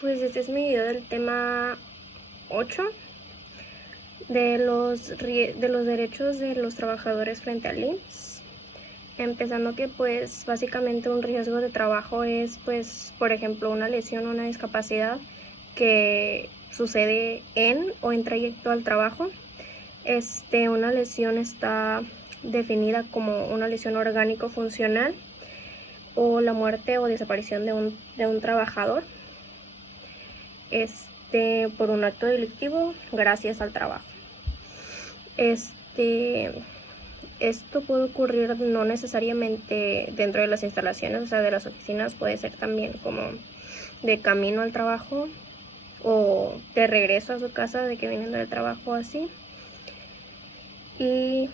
Pues este es mi video del tema 8 de los derechos de los trabajadores frente al IMSS. Empezando que pues básicamente un riesgo de trabajo es pues por ejemplo una lesión o una discapacidad que sucede en o en trayecto al trabajo. Una lesión está definida como una lesión orgánico-funcional o la muerte o desaparición de un trabajador por un acto delictivo gracias al trabajo. Esto puede ocurrir no necesariamente dentro de las instalaciones, o sea, de las oficinas, puede ser también como de camino al trabajo o de regreso a su casa, de que vienen del trabajo así. Y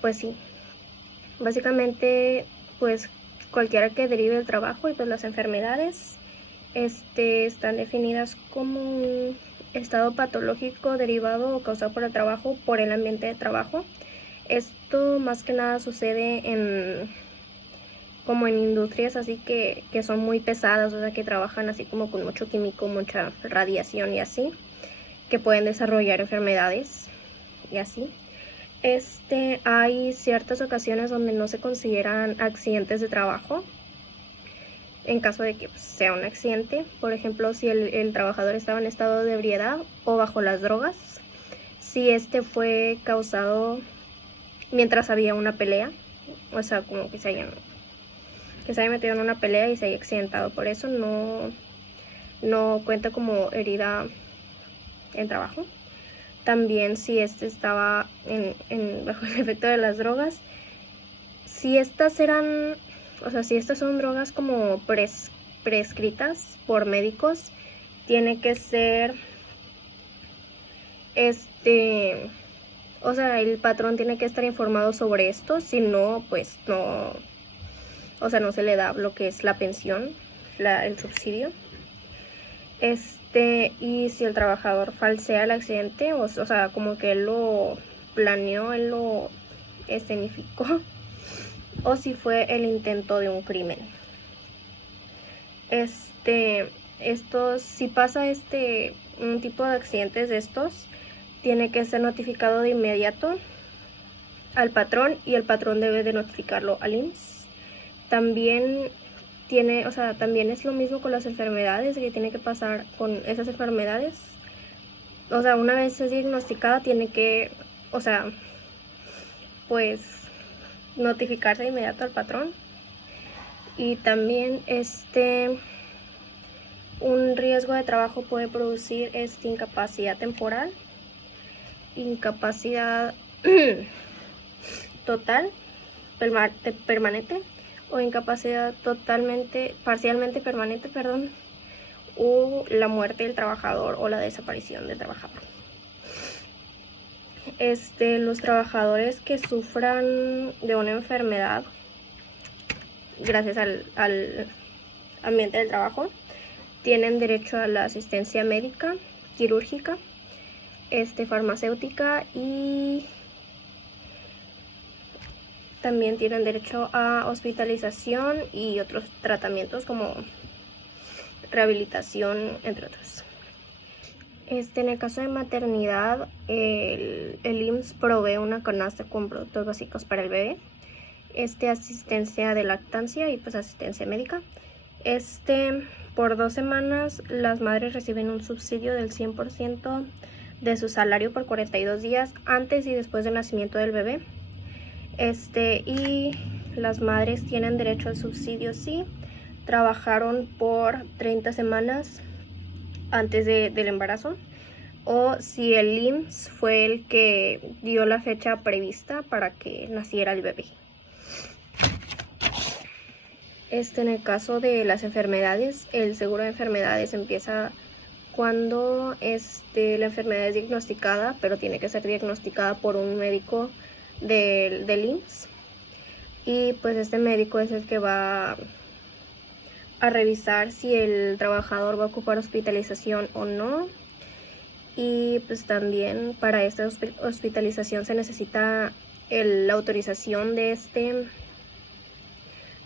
pues sí, básicamente pues cualquiera que derive del trabajo y pues las enfermedades están definidas como un estado patológico derivado o causado por el trabajo, por el ambiente de trabajo. Esto más que nada sucede como en industrias así que son muy pesadas, o sea que trabajan así como con mucho químico, mucha radiación y así, que pueden desarrollar enfermedades y así. Hay ciertas ocasiones donde no se consideran accidentes de trabajo en caso de que sea un accidente. Por ejemplo, si el trabajador estaba en estado de ebriedad o bajo las drogas, si fue causado mientras había una pelea, o sea, como que se haya metido en una pelea y se haya accidentado, por eso no cuenta como herida en trabajo. También si estaba bajo el efecto de las drogas, si estas son drogas como prescritas por médicos, tiene que ser o sea, el patrón tiene que estar informado sobre esto, si no, pues no, o sea, no se le da lo que es la pensión, el subsidio. Y si el trabajador falsea el accidente, o sea, como que él lo planeó, él lo escenificó, o si fue el intento de un crimen. Si pasa un tipo de accidentes de estos, tiene que ser notificado de inmediato al patrón y el patrón debe de notificarlo al IMSS. También también es lo mismo con las enfermedades, que tiene que pasar con esas enfermedades. O sea, una vez es diagnosticada, tiene que, o sea, pues notificarse de inmediato al patrón. Y también un riesgo de trabajo puede producir incapacidad temporal, incapacidad total, permanente, o incapacidad parcialmente permanente, o la muerte del trabajador o la desaparición del trabajador. Los trabajadores que sufran de una enfermedad gracias al ambiente del trabajo tienen derecho a la asistencia médica, quirúrgica, farmacéutica, y también tienen derecho a hospitalización y otros tratamientos como rehabilitación, entre otros. En el caso de maternidad, el IMSS provee una canasta con productos básicos para el bebé, asistencia de lactancia y pues asistencia médica. Por 2 semanas las madres reciben un subsidio del 100% de su salario por 42 días antes y después del nacimiento del bebé. Y las madres tienen derecho al subsidio si trabajaron por 30 semanas antes del embarazo, o si el IMSS fue el que dio la fecha prevista para que naciera el bebé. En el caso de las enfermedades, el seguro de enfermedades empieza cuando la enfermedad es diagnosticada, pero tiene que ser diagnosticada por un médico del IMSS, y pues este médico es el que va a revisar si el trabajador va a ocupar hospitalización o no. Y pues también para esta hospitalización se necesita la autorización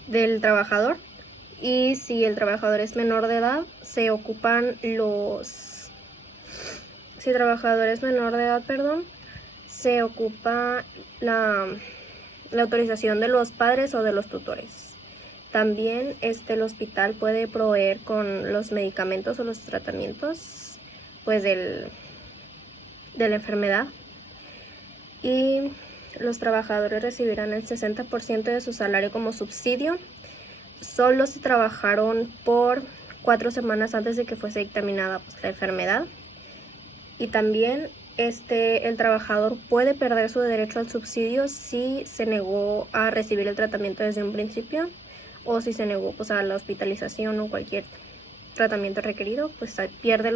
del trabajador, Y si el trabajador es menor de edad, se ocupan los... Si el trabajador es menor de edad, perdón, se ocupa la autorización de los padres o de los tutores. También el hospital puede proveer con los medicamentos o los tratamientos pues de la enfermedad, y los trabajadores recibirán el 60% de su salario como subsidio solo si trabajaron por 4 semanas antes de que fuese dictaminada pues la enfermedad. Y también el trabajador puede perder su derecho al subsidio si se negó a recibir el tratamiento desde un principio, o si se negó pues a la hospitalización o cualquier tratamiento requerido, pues pierde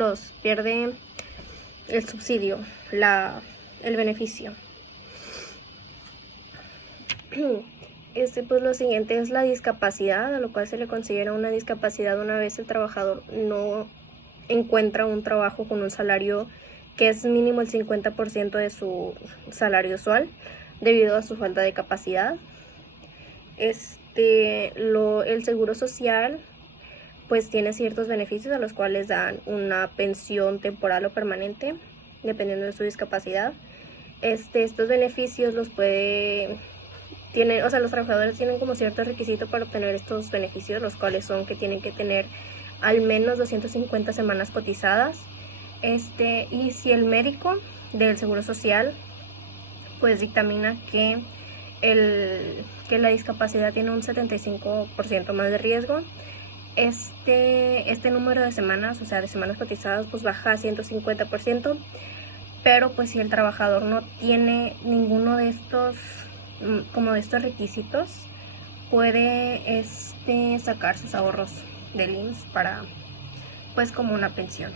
el subsidio, el beneficio. Pues lo siguiente es la discapacidad, a lo cual se le considera una discapacidad una vez el trabajador no encuentra un trabajo con un salario que es mínimo el 50% de su salario usual debido a su falta de capacidad. El seguro social pues tiene ciertos beneficios a los cuales dan una pensión temporal o permanente dependiendo de su discapacidad. Estos beneficios los los trabajadores tienen como cierto requisito para obtener estos beneficios, los cuales son que tienen que tener al menos 250 semanas cotizadas. Y si el médico del seguro social pues dictamina que la discapacidad tiene un 75% más de riesgo, este número de semanas, o sea de semanas cotizadas, pues baja a 150%, pero pues si el trabajador no tiene ninguno de estos requisitos, puede sacar sus ahorros del IMSS para pues como una pensión.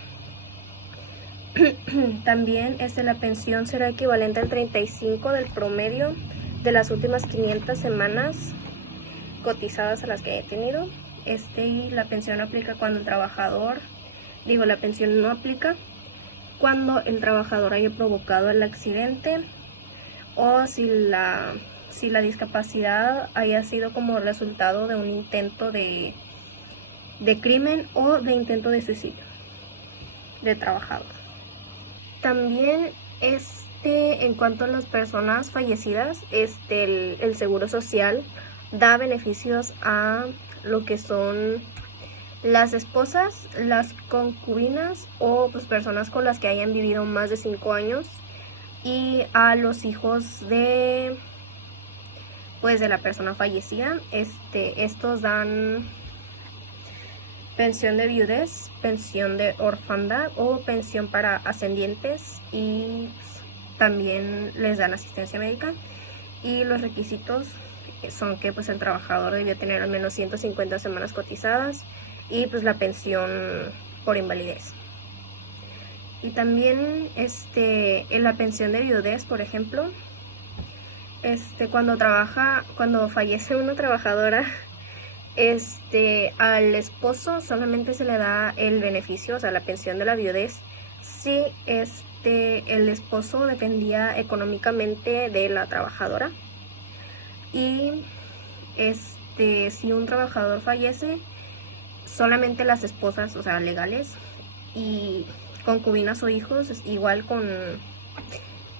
También la pensión será equivalente al 35 del promedio de las últimas 500 semanas cotizadas a las que haya tenido. Y la pensión aplica cuando la pensión no aplica cuando el trabajador haya provocado el accidente, o si la discapacidad haya sido como resultado de un intento de crimen o de intento de suicidio de trabajador. También en cuanto a las personas fallecidas, el seguro social da beneficios a lo que son las esposas, las concubinas o pues personas con las que hayan vivido más de 5 años, y a los hijos de la persona fallecida. Estos dan pensión de viudez, pensión de orfandad o pensión para ascendientes, y también les dan asistencia médica. Y los requisitos son que pues el trabajador debió tener al menos 150 semanas cotizadas y pues la pensión por invalidez. Y también en la pensión de viudez, por ejemplo, cuando fallece una trabajadora, al esposo solamente se le da el beneficio, o sea, la pensión de la viudez, si el esposo dependía económicamente de la trabajadora. Y si un trabajador fallece, solamente las esposas, o sea, legales, y concubinas o hijos, igual con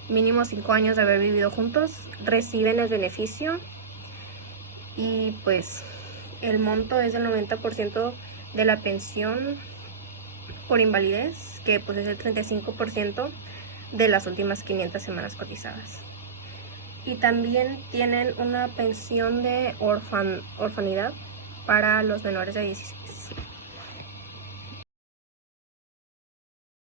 mínimo 5 años de haber vivido juntos, reciben el beneficio. Y pues el monto es del 90% de la pensión por invalidez, que pues es el 35% de las últimas 500 semanas cotizadas. Y también tienen una pensión de orfanidad para los menores de 16.